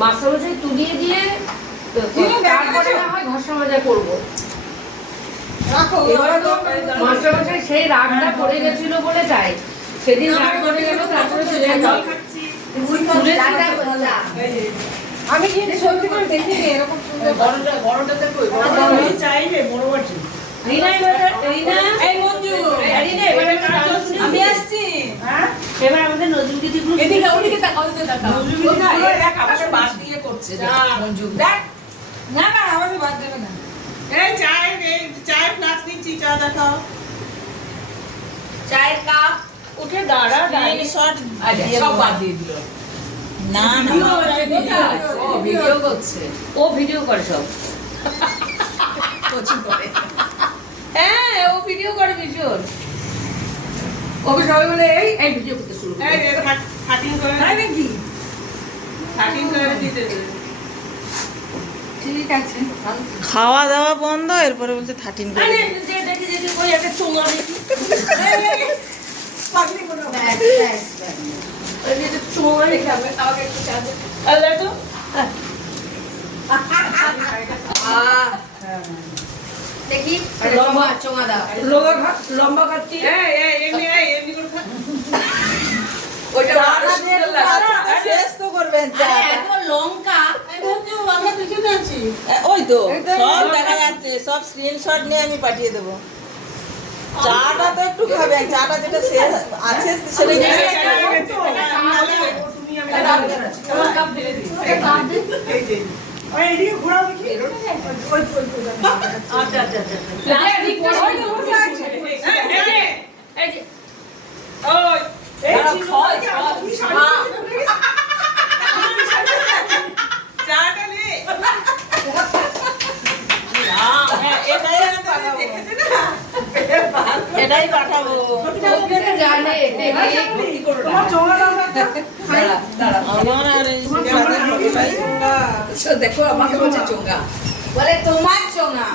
মাছামাছি তুলিয়ে দিয়ে তারপরে না হয় ঘষা মাজা করবো। মাছামাছি সেই রাগটা পড়ে গেছিল বলে তাই সেদিন রাগ করে গেল, তারপরে চলে গেল। আমি কিন্তু সত্যি করে দেখিনি এরকম সুন্দর। বড়টা দেখো, চাইবে বড় বাটি। রিনা এই মঞ্জু আমি আসছি। হ্যাঁ এবার আমাদের নজরুল গীতি গ্রুপ এদিকে ওদিকে তাকাও, ওদিকে তাকাও। নজরুল গীতি গ্রুপ এক আমাকে বাদ দিয়ে করছে মঞ্জু। দেখ না না আমাকে বাদ দেবে না। এই চায়ের ফ্লাস্ক নিচ্ছি, চা দেখাও। চায়ের কাপ উঠে দাঁড়া শর্ট সব বাদ দিয়ে দিল। না না ও ভিডিও করছে। ও ভিডিও করে সব। কোচিং করে। হ্যাঁ ও ভিডিও করে ভীষণ। ওকে সবাই বলে এই ভিডিও করতে শুরু করে। এই কাটিং করে তাই নাকি? কাটিং করে দিতে দে। ঠিক আছে। খাওয়া দাওয়া বন্ধ, এরপরে বলছে 13 করে আরে যে দেখি ওই একটা চোঙা দেখি। পাগলি কোনো ব্যাস। ওই যে একটা চোঙা দেখি আমাকে একটু চা দে। আরে তো দেখি চোঙা দাও। লম্বা খাচ্ছি। এমনি করে খা। ওইটা ভালো সুন্দর লাগছে। শেষ তো করবেন চা। এত লঙ্কা। আমরা পিছনে আছি। ওই তো সব দেখা যাচ্ছে, সব স্ক্রিনশট নিয়ে আমি পাঠিয়ে দেবো। চাটা তো একটু খাবেন, চাটা যেটা শেষ আছে সেটাই কাপ ঢেলে দিই। কাপ দে। এইদিকে ঘোরাও দেখি। আচ্ছা আচ্ছা আচ্ছা। প্লাস্টিক এই যে ওই এই চাটা নে। এটাই পাঠাবো। জানে আমার আর এই ভাই দেখো আমাকে বলছে চোঙা। বলে তোমার চোঙা।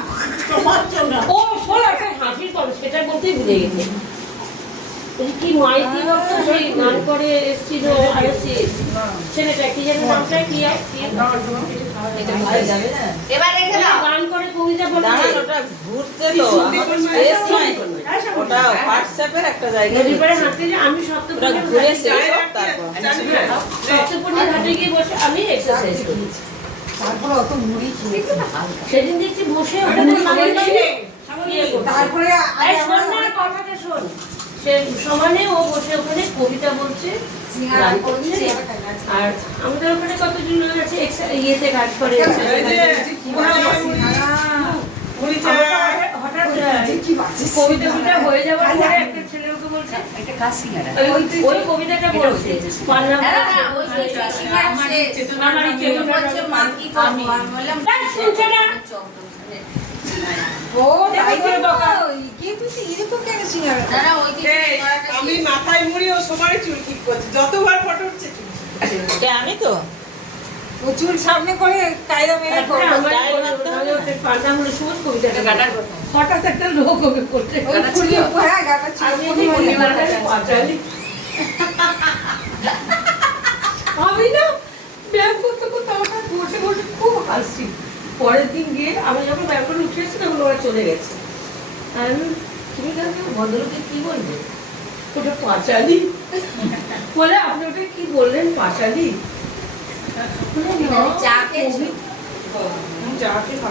ও শোন একটা হাসির কথা সেটা বলতেই ভুলে গেছে। ওই কি মাইতি ভক্ত সেই গান করে এসেছিল আরসি ছেলেটা কি যেন নামটা কি এবার রেখে দাও। গান করে কবিতা বলতে দাঁড়ান, ওটা ঘুরতে তো আমার স্পেস নাই। ওটা হোয়াটসঅ্যাপের একটা জায়গা। নদীর পাড়ে হাঁটতে যে আমি ওটা ঘুরে শেষ হোক তারপর। সপ্তপর্ণির ঘাটে গিয়ে বসে আমি এক্সারসাইজ করি। তারপরে অত মুড়ি খেয়েছে হালকা। সেদিন দেখছি বসে ওখানে তারপরে এই শোন না কথাটা শোন। সে সমানে ও বসে ওখানে কবিতা বলছে গান করছে আর আমাদের ওখানে কতজন লোক আছে ইয়েতে কাজ করে হঠাৎ কবিতাটা হয়ে যাওয়ার পরে একটা ছেলে ওকে বলছে এটা কাজ সিঙ্গারা। ওই কবিতাটা বলছে পান্না আমার ইচ্ছে তো বলছে মা কি করবো আমি বললাম শুনছে না ও তাই করে বকা কি তুই এরকম কেন সিঙ্গারা? না না ওই কি আমি মাথায় মুড়ি ও সবার চুল ঠিক করছি, যতবার ফটো উঠছে চুল ঠিক। আমি তো ও চুল সামনে করে কায়দা মেরে করবে। পান্নাগুলো শুন কবিতাটা গাটার কথা হঠাৎ একটা লোক ওকে করছে হ্যাঁ গাটা ছিল। আমি না ব্যায়াম করতে করতে আমার বসে বসে খুব হাসছি। পরের দিন গিয়ে আমি যখন ব্যায়াম করে উঠে এসেছি তখন ওরা চলে গেছে। আমি তুমি কেন ভদ্রলোকে কি বলবে ওটা পাঁচালি বলে আপনি ওটা কি বললেন পাঁচালি চা খেয়েছি। চা কি হবে